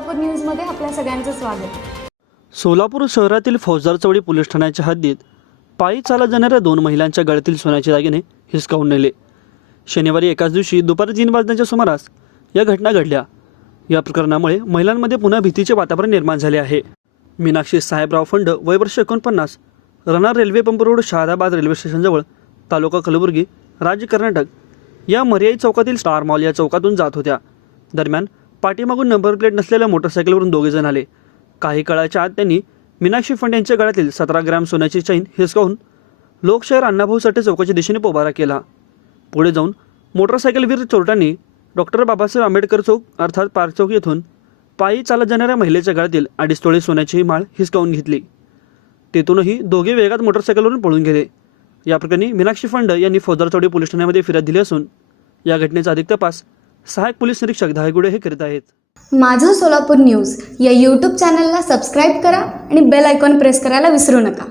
सोलापूर न्यूजमध्ये आपल्या सगळ्यांचं स्वागत। सोलापूर शहरातील फौजदार चौडी पोलीस ठाण्याच्या हद्दीत पायी चालत जाणाऱ्या 2 महिलांच्या गळ्यातील सोन्याचे दागिने हिसकावून नेले। शनिवारी एकाच दिवशी दुपारी 3 वाजण्याच्या सुमारास या घटना घडल्या। या प्रकरणामुळे महिलांमध्ये पुन्हा भीतीचे वातावरण निर्माण झाले आहे। मीनाक्षी साहेबराव फंड, वय वर्ष 49, राहणार रेल्वे पंप रोड, शहादाबाद रेल्वे स्टेशनजवळ, तालुका कलबुर्गी, राज्य कर्नाटक या मर्याई चौकातील स्टार मॉल या चौकातून जात होत्या। दरम्यान पाठीमागून नंबर प्लेट नसलेल्या मोटरसायकलवरून 2 जण आले। काही काळाच्या आत त्यांनी मीनाक्षी फंड यांच्या गळ्यातील 17 ग्रॅम सोन्याची चैन हिसकावून लोकशाहीर अण्णाभाऊ साठे चौकाच्या दिशेने पोबारा केला। पुढे जाऊन मोटरसायकलवीर चोरट्यांनी डॉक्टर बाबासाहेब आंबेडकर चौक अर्थात पार्क चौक येथून पायी चालत जाणाऱ्या महिलेच्या गळ्यातील 2.5 तोळे सोन्याची माळ हिसकावून घेतली। तेथूनही दोघे वेगात मोटरसायकलवरून पळून गेले। या प्रकरणी मीनाक्षी फंड यांनी फौजदार चौडी पोलीस ठाण्यामध्ये फिर्याद दिली असून या घटनेचा अधिक तपास सहाय्यक पोलीस निरीक्षक धायगुडे हे करीत आहेत। माझं सोलापूर न्यूज या यूट्यूब चॅनलला सबस्क्राईब करा आणि बेल आयकॉन प्रेस करायला विसरू नका।